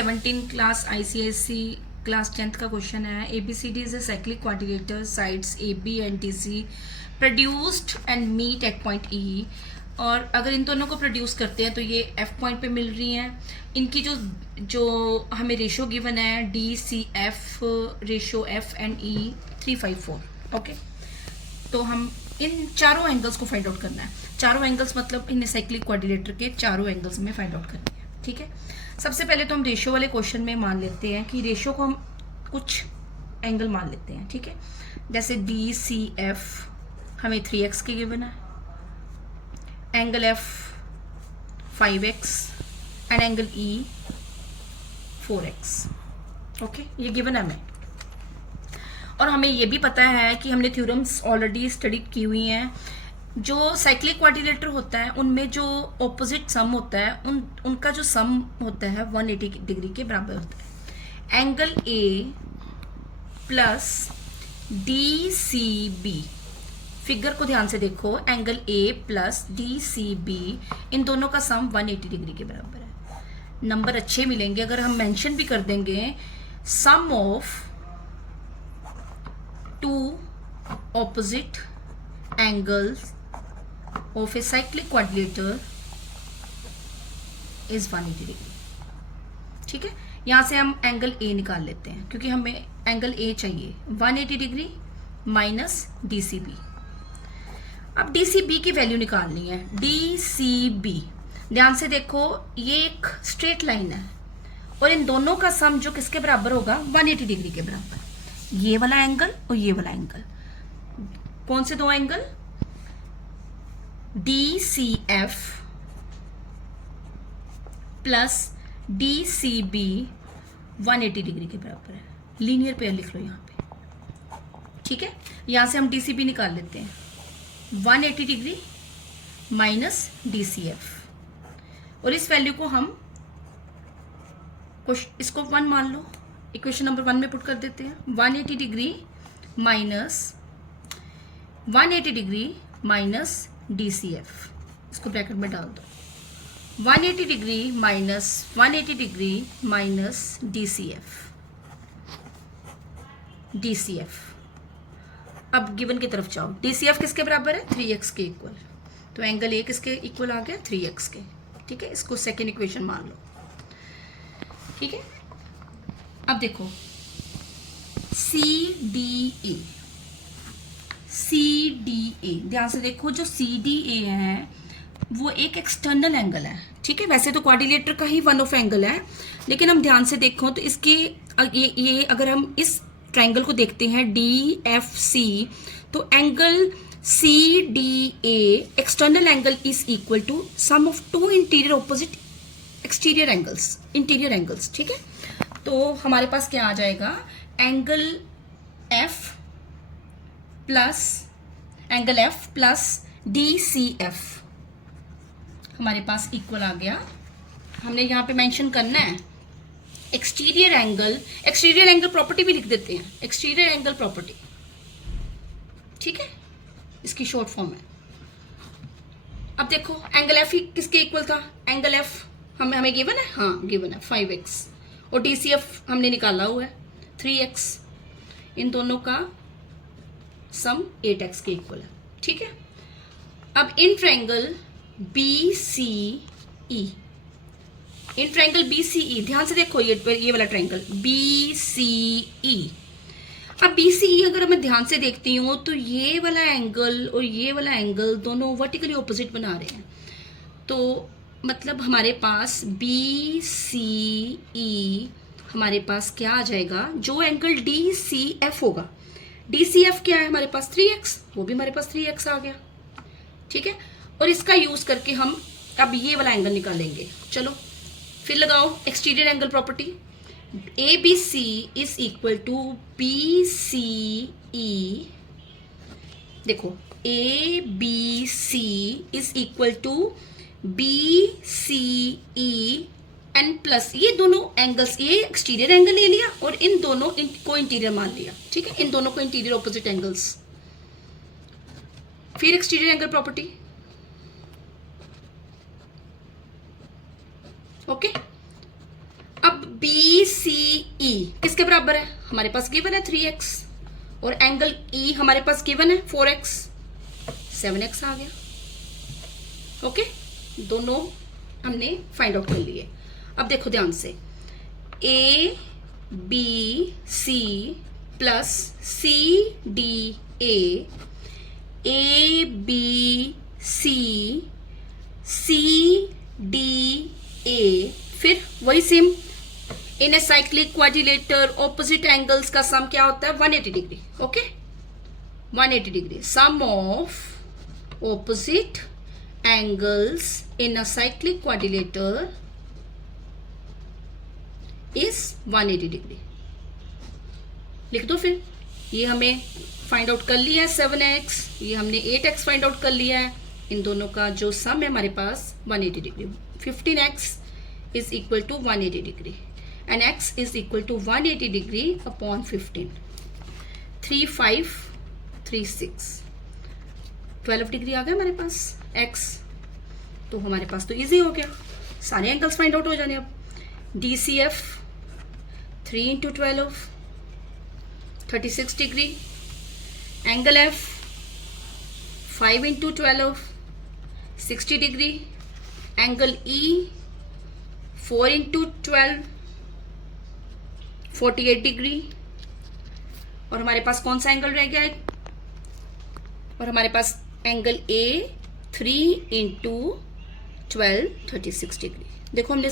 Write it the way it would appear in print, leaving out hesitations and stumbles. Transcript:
2017 class ICSC class 10th का question है। ABCD is a cyclic quadrilateral sides AB and DC produced and meet at point E। और अगर इन दोनों को produce करते हैं तो ये F पॉइंट पे मिल रही हैं। इनकी जो हमें रेशो गिवन है DCF ratio F and E 354। Okay, तो हम इन चारों एंगल्स को फाइंड आउट करना है। चारों एंगल्स मतलब इन साइक्लिक क्वाड्रिलेटर के चारों एंगल्स में फाइंड आउट करनी है। ठीक है, सबसे पहले तो हम रेशो वाले क्वेश्चन में मान लेते हैं कि रेशो को हम कुछ एंगल मान लेते हैं। ठीक है, जैसे DCF हमें 3x के गिवन है, angle F 5x and angle E 4x। Okay, ये गिवन है हमें। और हमें ये भी पता है कि हमने थ्योरम्स ऑलरेडी स्टडी की हुई हैं। जो साइक्लिक क्वाड्रिलेटर होता है उनमें जो ऑपोजिट सम होता है उनका जो सम होता है 180 डिग्री के बराबर होता है। Angle A plus DCB, figure को ध्यान से देखो, एंगल A प्लस DCB इन दोनों का सम 180 डिग्री के बराबर है। नंबर अच्छे मिलेंगे अगर हम मेंशन भी कर देंगे sum of two opposite angles of a cyclic quadrilateral is 180 degree. ठीक है, यहां से हम एंगल A निकाल लेते हैं क्योंकि हमें एंगल A चाहिए। 180 डिग्री माइनस DCB। अब DCB की वैल्यू निकालनी है। DCB ध्यान से देखो, ये एक स्ट्रेट लाइन है और इन दोनों का सम जो किसके बराबर होगा 180 डिग्री के बराबर। ये वाला एंगल और ये वाला एंगल, कौन से दो angle? DCF plus DCB 180 degree के बराबर है। लीनियर पेयर लिख लो यहाँ पे। ठीक है, यहां से हम DCB निकाल लेते हैं। 180 डिग्री माइनस DCF और इस वैल्यू को हम इसको 1 मान लो, इक्वेशन नंबर 1 में पुट कर देते हैं। 180 degree minus 180 degree minus DCF, इसको ब्रैकेट में डाल दो। 180 degree minus 180 degree minus DCF। अब गिवन की तरफ जाओ। DCF किसके बराबर है? 3x के इक्वल। तो एंगल A किसके इक्वल आ गया? 3x के। ठीक है, इसको सेकेंड इक्वेशन मान लो। ठीक है, अब देखो CDA, ध्यान से देखो, जो CDA है वो एक एक्सटर्नल एंगल है। ठीक है, वैसे तो क्वाड्रिलेटर का ही वन ऑफ एंगल है, लेकिन हम ध्यान से देखो तो इसके ये अगर हम इस ट्रायंगल को देखते हैं DFC, तो angle CDA external angle is equal to sum of two interior opposite exterior angles. ठीक है, तो हमारे पास क्या आ जाएगा? एंगल F प्लस DCF हमारे पास इक्वल आ गया। हमने यहाँ पे मेंशन करना है एक्सटीरियर एंगल प्रॉपर्टी भी लिख देते हैं, एक्सटीरियर एंगल प्रॉपर्टी। ठीक है, इसकी शॉर्ट फॉर्म है। अब देखो एंगल F किसके इक्वल था? एंगल F हमें गिवन है, हाँ गिवन है 5x, और DCF हमने निकाला हुआ है 3x। इन दोनों का सम 8x के इक्वल है। ठीक है, अब इन ट्रायंगल BCE ध्यान से देखो, ये वाला ट्रायंगल BCE। अब BCE अगर मैं ध्यान से देखती हूँ तो ये वाला एंगल और ये वाला एंगल दोनों वर्टिकली ऑपोजिट बना रहे हैं। तो मतलब हमारे पास BCE हमारे पास क्या आ जाएगा? जो एंगल DCF होगा, DCF क्या है हमारे पास? 3x, वो भी हमारे पास 3x आ गया। ठीक है, और इसका यूज करके हम अब ये वाला एंगल निकालेंगे। चलो फिर लगाओ exterior angle property. ABC is equal to BCE। देखो ABC is equal to BCE and plus ये दोनों एंगल्स, ये एक्सटीरियर एंगल ले लिया और इन दोनों को इंटीरियर मान लिया। ठीक है, इन दोनों को इंटीरियर ऑपोजिट एंगल्स। फिर एक्सटीरियर एंगल प्रॉपर्टी। ओके, अब बी सी ई किसके बराबर है? हमारे पास गिवन है 3x और एंगल ई हमारे पास गिवन है 4x, 7x आ गया। ओके, दोनों हमने फाइंड आउट कर लिए। अब देखो ध्यान से, A B C plus C D A B C D A, फिर वही same in a cyclic quadrilateral opposite angles का सम क्या होता है? 180 degree. Okay, 180 degree. Sum of opposite angles in a cyclic quadrilateral is 180 degree. लिख दो फिर, ये हमें फाइंड आउट कर लिया है 7x, ये हमने 8x फाइंड आउट कर लिया है। इन दोनों का जो सम है हमारे पास 180 degree. 15x is equal to 180 degree and x is equal to 180 degree upon 15, 3 5 3 6, 12 degree आ गया हमारे पास x। तो हमारे पास तो इजी हो गया, सारे एंगल्स फाइंड आउट हो जाने। अब DCF 3 into 12 36 degree, angle F 5 into 12 60 degree, angle E 4 into 12 48 degree, और हमारे पास कौन सा एंगल रह गया है? और हमारे पास एंगल A 3 इंटू 12 36 डिग्री। देखो हमने